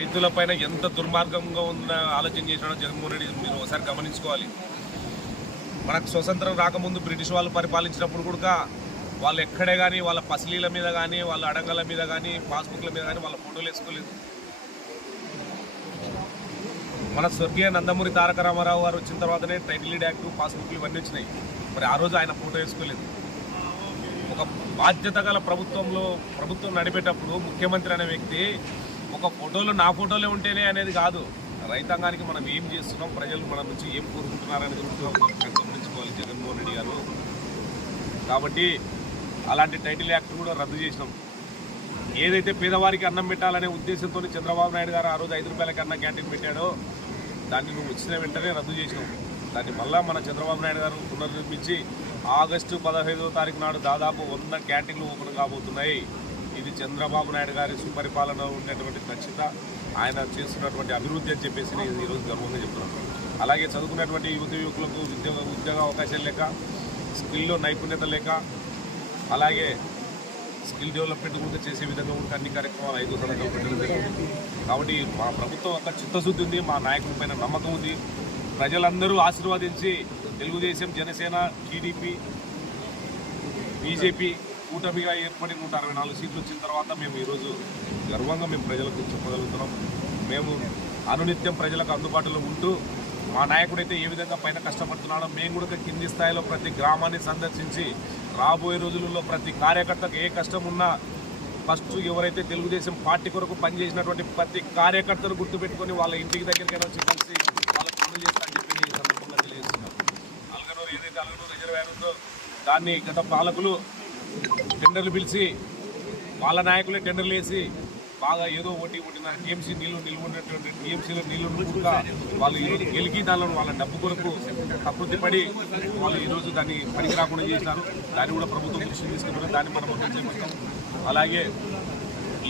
రైతులపైన ఎంత దుర్మార్గంగా ఉన్న ఆలోచన చేసినాడో జగన్మోహన్ రెడ్డి మీరు ఒకసారి గమనించుకోవాలి. మనకు స్వతంత్రం రాకముందు బ్రిటిష్ వాళ్ళు పరిపాలించినప్పుడు కూడా వాళ్ళు ఎక్కడే కానీ వాళ్ళ పసిలీల మీద కానీ వాళ్ళ అడంగల మీద కానీ పాస్బుక్ల మీద కానీ వాళ్ళ ఫోటోలు వేసుకోలేదు. మన స్వర్గీయ నందమూరి తారక రామారావు గారు వచ్చిన తర్వాతనే టైటిల్ డీడ్ యాక్ట్ పాస్బుక్లు ఇవన్నీ వచ్చినాయి. మరి ఆ రోజు ఆయన ఫోటో వేసుకోలేదు. ఒక బాధ్యత గల ప్రభుత్వంలో ప్రభుత్వం నడిపేటప్పుడు ముఖ్యమంత్రి అనే వ్యక్తి ఒక ఫోటోలో నా ఫోటోలే ఉంటేనే అనేది కాదు. రైతాంగానికి మనం ఏం చేస్తున్నాం? ప్రజలు మన నుంచి ఏం కోరుకుంటున్నారనేది గమనించుకోవాలి జగన్మోహన్ రెడ్డి గారు. కాబట్టి అలాంటి టైటిల్ యాక్ట్ కూడా రద్దు చేసినాం. ఏదైతే పేదవారికి అన్నం పెట్టాలనే ఉద్దేశంతో చంద్రబాబు నాయుడు గారు ఆ రోజు ఐదు రూపాయలకి అన్న క్యాంటీన్ పెట్టాడో దాన్ని నువ్వు వచ్చిన వెంటనే రద్దు చేసినావు. దాన్ని మళ్ళీ మన చంద్రబాబు నాయుడు గారు పునర్నిర్మించి ఆగస్టు పదహైదవ తారీఖు నాడు దాదాపు వంద క్యాంటీన్లు ఓపెన్ కాబోతున్నాయి. ఇది చంద్రబాబు నాయుడు గారి సుపరిపాలన ఉండేటువంటి ఖచ్చిత ఆయన చేస్తున్నటువంటి అభివృద్ధి అని చెప్పేసి నేను ఈరోజు గర్వంగా చెప్తున్నాను. అలాగే చదువుకున్నటువంటి యువత యువకులకు ఉద్యోగ ఉద్యోగ అవకాశాలు లేక స్కిల్లో నైపుణ్యత లేక అలాగే స్కిల్ డెవలప్మెంట్ కూడా చేసే విధంగా కూడా అన్ని కార్యక్రమాలు ఐదు సంవత్సరాలు పెట్టడం కాబట్టి మా ప్రభుత్వం ఒక చిత్తశుద్ధి ఉంది మా నాయకుల పైన నమ్మకం ఉంది. ప్రజలందరూ ఆశీర్వదించి తెలుగుదేశం జనసేన టీడీపీ బీజేపీ కూటమిగా ఏర్పడి నూట అరవై నాలుగు సీట్లు వచ్చిన తర్వాత మేము ఈరోజు గర్వంగా మేము ప్రజలకు చెప్పగలుగుతున్నాం. మేము అనునిత్యం ప్రజలకు అందుబాటులో ఉంటూ మా నాయకుడైతే ఏ విధంగా పైన కష్టపడుతున్నాడో మేము కూడా కింది స్థాయిలో ప్రతి గ్రామాన్ని సందర్శించి రాబోయే రోజులలో ప్రతి కార్యకర్తకు ఏ కష్టం ఉన్నా ఫస్ట్ ఎవరైతే తెలుగుదేశం పార్టీ కొరకు పనిచేసినటువంటి ప్రతి కార్యకర్తను గుర్తుపెట్టుకొని వాళ్ళ ఇంటికి దగ్గరికైనా వచ్చి కలిసి వాళ్ళ పనులు చేస్తారని చెప్పి నేను సందర్భంగా తెలియజేస్తున్నాను అలగనూరు ఏదైతే అలగనూరు రిజర్వేర్ ఉందో దాన్ని గత పాలకులు టెండర్లు పిలిచి వాళ్ళ నాయకులే టెండర్లు వేసి బాగా ఏదో ఒకటి ఒకటిన్నర టీఎంసీ నీళ్ళు నిల్వ ఉన్నటువంటి టీఎంసీలో నీళ్ళు కూడా వాళ్ళు ఈరోజు గెలికి దానిలో వాళ్ళ డబ్బు కొరకు ప్రకృతి పడి వాళ్ళు ఈరోజు దాన్ని పనికి రాకుండా చేసినారు. దాన్ని కూడా ప్రభుత్వం దృష్టి తీసుకున్నారు దాన్ని మనం చేపట్టాం అలాగే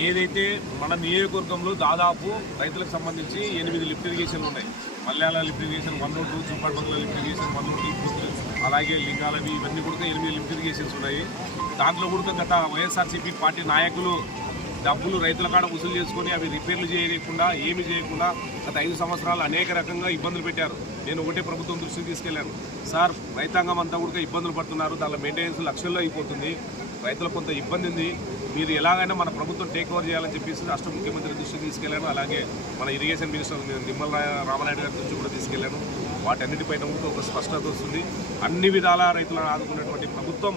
ఏదైతే మన నియోజకవర్గంలో దాదాపు రైతులకు సంబంధించి ఎనిమిది లిఫ్ట్ ఇరిగేషన్లు ఉన్నాయి. Malyala lift irrigation one two చుంపాడుపక్కల lift irrigation one two అలాగే లింగాలవి ఇవన్నీ కూడా ఎనిమిది లిఫ్ట్ ఇరిగేషన్స్ ఉన్నాయి. దాంట్లో కూడా గత వైఎస్ఆర్సీపీ పార్టీ నాయకులు డబ్బులు రైతుల కాడ వసూలు చేసుకొని అవి రిపేర్లు చేయకుండా ఏమి చేయకుండా గత ఐదు సంవత్సరాలు అనేక రకంగా ఇబ్బందులు పెట్టారు. నేను ఒకటే ప్రభుత్వం దృష్టికి తీసుకెళ్ళాను సార్ రైతాంగం అంతా కూడా ఇబ్బందులు పడుతున్నారు. దాని మెయింటెనెన్స్ లక్షల్లో అయిపోతుంది. రైతులకు కొంత ఇబ్బంది ఉంది. మీరు ఎలాగైనా మన ప్రభుత్వం టేక్ ఓవర్ చేయాలని చెప్పేసి రాష్ట్ర ముఖ్యమంత్రి దృష్టికి తీసుకెళ్ళాను అలాగే మన ఇరిగేషన్ మినిస్టర్ నిమ్మల రామనాయుడు గారి దృష్టి కూడా తీసుకెళ్ళాను వాటన్నిటిపైన కూడా ఒక స్పష్టత వస్తుంది. అన్ని విధాల రైతులను ఆదుకున్నటువంటి ప్రభుత్వం